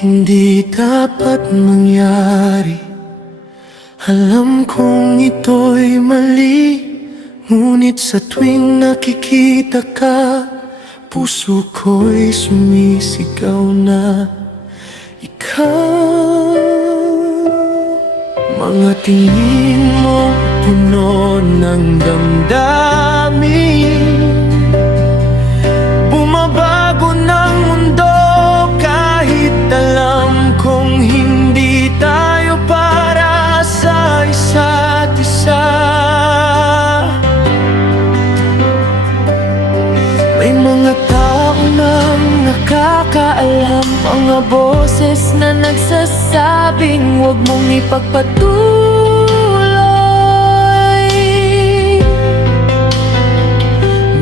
Hindi dapat mangyari. Alam kong ito'y mali, ngunit sa tuwing nakikita ka, puso ko'y sumisigaw na ikaw. Mga tingin mo puno ng damdamin, bumabago ng mundo kahit alam kong hindi tayo para sa isa't isa. May mga tao nang nakakaalam, mga boses na nagsasabing huwag mong ipagpatuloy.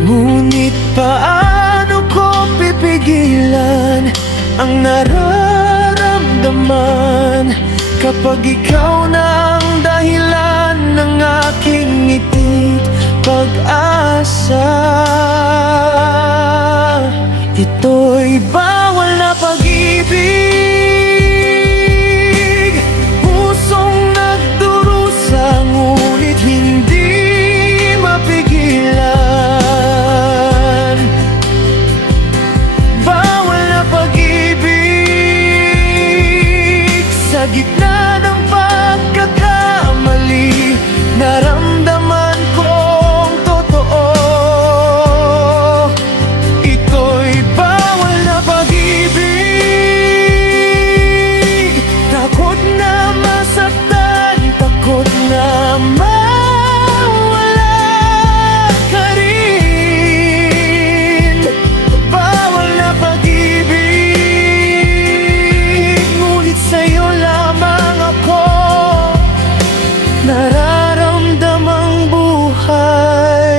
Ngunit paano ko pipigilan ang nararamdaman kapag ikaw na ang dahilan ng aking ngiti't pag-asa? Ito'y bawal na pag-ibig, pusong nagdurusa ngunit hindi mapigilan. Bawal na pag-ibig, sa gitna ng pagkakamali, naramdaman kong totoo. Ito'y bawal na pag-ibig, takot na masaktan, takot na mawala ka rin. Bawal na pag-ibig, ngunit sa'yo lamang ako nararamdamang buhay.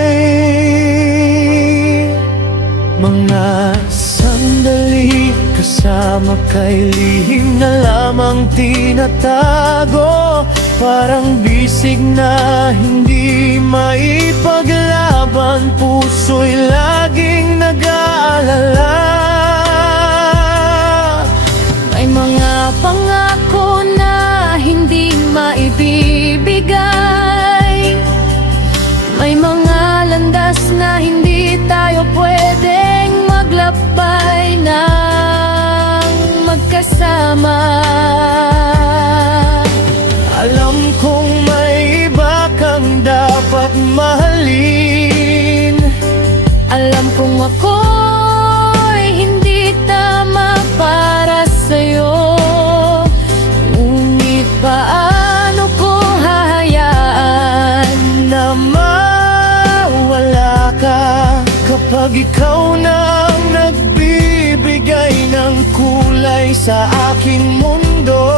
Mga sandali kasama kay lihim na lamang tinatago, parang bisig na hindi maipaglaban, puso'y laging nag-aalala. May mga pangako na hindi maibibigay, may mga landas na hindi tayo pwedeng maglakbay nang magkasama. Alam kong may iba kang dapat mahalin, Alam kong ako'y hindi tama para sa'yo, ngunit paano ko hahayaan na mawala ka kapag ikaw na ang nagbibigay ng kulay sa aking mundo.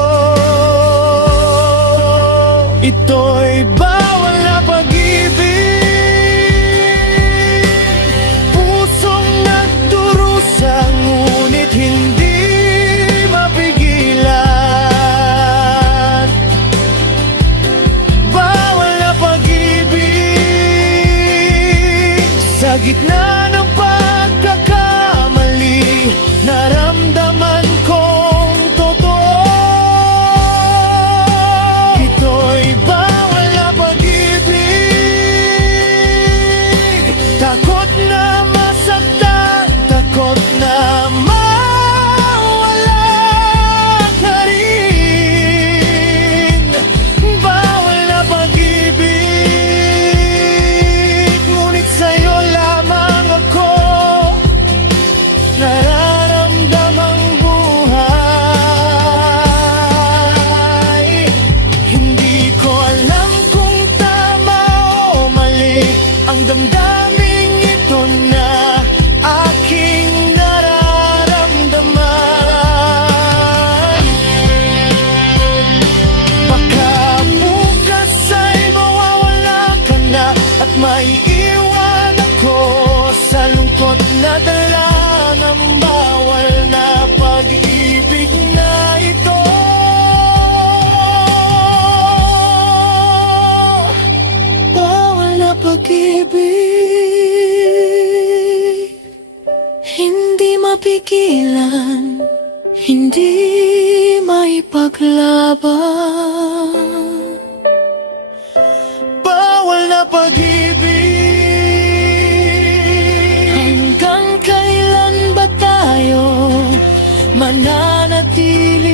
Ito'y bawal na pag-ibig, pusong nagdurusa ngunit hindi mapigilan. Bawal na pag-ibig, sa gitna ng pagkakamali, naramdaman kong totoo. Ito'y bawal na pag-ibig, takot na masaktan, takot na mawala ka rin. Bawal na pag-ibig, ngunit sa'yo lamang ako nararamdamang buhay. Hindi ko alam kung tama o mali ang damdaming ito na aking nararamdaman. Baka bukas ay mawawala ka na at maiiwan ako sa lungkot na dala ng bawal na pag-ibig na ito. Bawal na pag-ibig, hindi mapigilan, hindi may paglaban. Bawal na pag-ibig. Hanggang kailan ba tayo mananatili